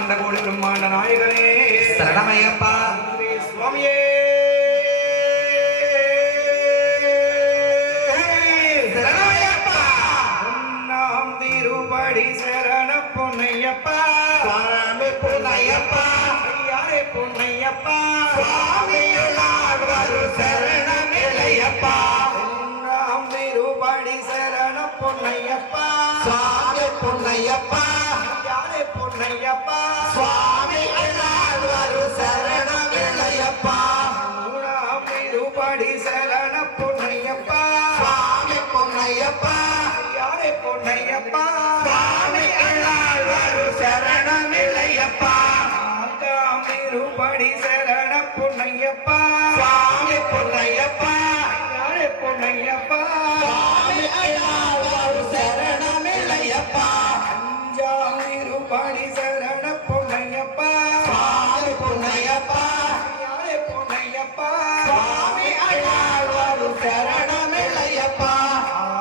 பிரம்மாண்ட கோடி பிரம்மாண்ட நாயகனே சரணமையப்பா சுவாமியே சரணமையப்பா நாம் திருப்படி சரண பொன்னையப்பா சுவாமி பொன்னையப்பா ஐயாரே பொன்னையப்பா சுவாமியுள்ளார் வரு சரணமில்லையப்பா நாம் திருப்படி சரண பொன்னையப்பா சுவாமி பொன்னையப்பா ஐயாரே பொன்னையப்பா சுவாமியுள்ளார் வரு சரணமில்லையப்பா நாம் திருப்படி சரண பொன்னையப்பா சுவாமி பொன்னையப்பா ஐயாரே பொன்னையப்பா சுவாமியுள்ளார் வரு சரணமில்லையப்பா நாம் திருப்படி சரண பொன்னையப்பா சுவாமி பொன்னையப்பா ஐயாரே பொன்னையப்பா சுவாமியுள்ளார் வரு சரணமில்லையப்பா அஞ்சாம் திருப்படி சரண பொன்னையப்பா சுவாமி பொன்னையப்பா ஐயாரே பொன்னையப்பா சுவாமியுள்ளார் வரு சரணமில்லையப்பா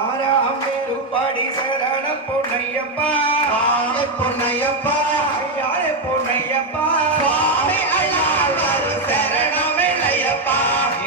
ஆறாம் திருப்படி சரண பொன்னையப்பா சுவாமி பொன்னையப்பா ஐயாரே பொன்னையப்பா சுவாமியுள்ளார் வரு சரணமில்லையப்பா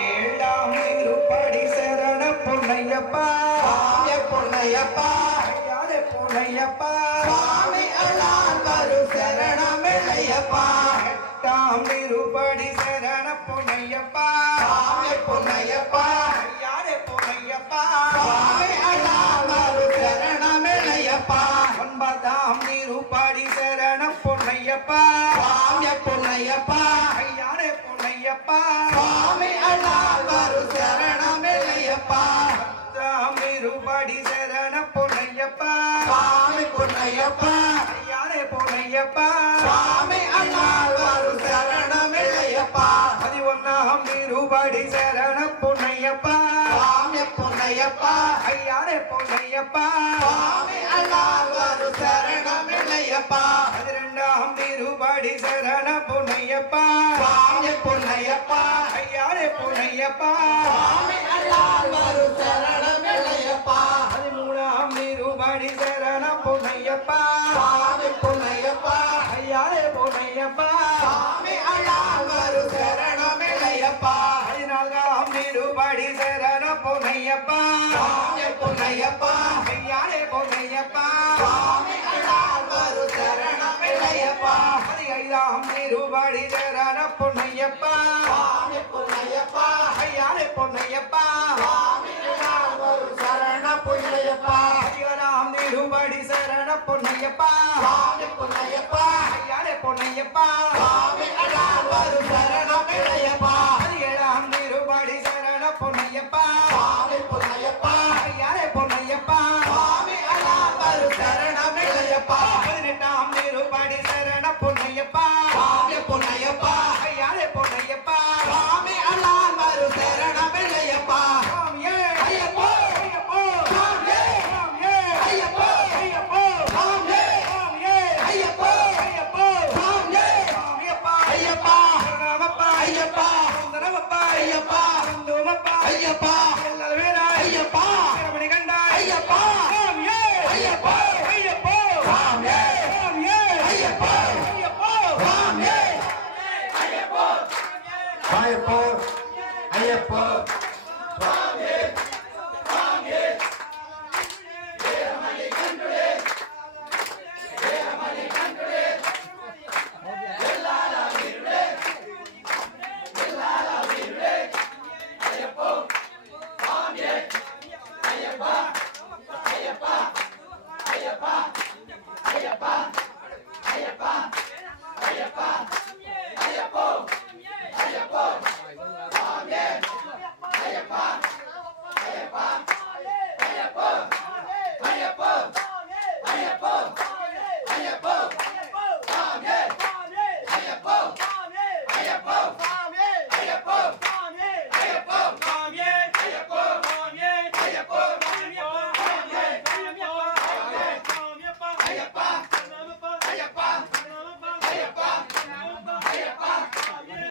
ஏழாம் திருப்படி சரண பொன்னையப்பா சுவாமி பொன்னையப்பா ஐயாரே பொன்னையப்பா சுவாமியுள்ளார் வரு சரணமில்லையப்பா எட்டாம் திருப்படி சரண பொன்னையப்பா சுவாமி பொன்னையப்பா ஐயாரே பொன்னையப்பா சுவாமியுள்ளார் வரு சரணமில்லையப்பா ஒன்பதாம் திருப்படி சரண பொன்னையப்பா சுவாமி பொன்னையப்பா ஐயாரே பொன்னையப்பா சுவாமியுள்ளார் வரு சரணமில்லையப்பா பத்தாம் திருப்படி சரண பொன்னையப்பா சுவாமி பொன்னையப்பா ஐயாரே பொன்னையப்பா சுவாமியுள்ளார் வரு சரணமில்லையப்பா பதினொன்னாம் திருப்படி சரண பொன்னையப்பா சுவாமி பொன்னையப்பா ஐயாரே பொன்னையப்பா சுவாமியுள்ளார் வரு சரணமில்லையப்பா பதிரெண்டாம் திருப்படி சரண பொன்னையப்பா சுவாமி பொன்னையப்பா ஐயாரே பொன்னையப்பா சுவாமியுள்ளார் வரு சரணமில்லையப்பா பதிமூணாம் திருப்படி சரண பொன்னையப்பா சுவாமி பொன்னையப்பா ஐயாரே பொன்னையப்பா சுவாமியுள்ளார் வரு சரணமில்லையப்பா பதினான்காம் திருப்படி சரண பொன்னையப்பா சுவாமி பொன்னையப்பா ஐயாரே பொன்னையப்பா சுவாமியுள்ளார் வரு சரணமில்லையப்பா பதினைந்தாம் திருப்படி சரண பொன்னையப்பா சுவாமி பொன்னையப்பா ஐயாரே பொன்னையப்பா சுவாமியுள்ளார் வரு சரணமில்லையப்பா பதினாறாம் திருப்படி சரண பொன்னையப்பா சுவாமி பொன்னையப்பா ஐயாரே பொன்னையப்பா சுவாமியுள்ளார் வரு சரணமில்லையப்பா பதினேழாம் திருப்படி சரண பொன்னையப்பா சுவாமி பொன்னையப்பா ஐயாரே பொன்னையப்பா சுவாமியுள்ளார் வரு சரணமில்லையப்பா பதினெட்டாம் திருப்படி சரண பொன்னையப்பா சுவாமி பொன்னையப்பா ஐயாரே பொன்னையப்பா சுவாமியுள்ளார் வரு சரணமில்லையப்பா சுவாமியே ஐயப்போ ஐயப்போ சுவாமியே சுவாமியே ஐயப்போ ஐயப்போ சுவாமியே சுவாமியே ஐயப்போ ஐயப்போ சுவாமியே சுவாமியப்பா ஐயப்பா சரணமப்பா ஐயப்பா சுந்தரமப்பா ஐயப்பா சுந்தரமப்பா ஐயப்பா எல்லாவேரா ஐயப்பா வீரமணி கண்டா ஐயப்பா சுவாமியே ஐயப்போ ஐயப்போ சுவாமியே சுவாமியே ஐயப்போ ஐயப்போ சுவாமியே ஐயப்போ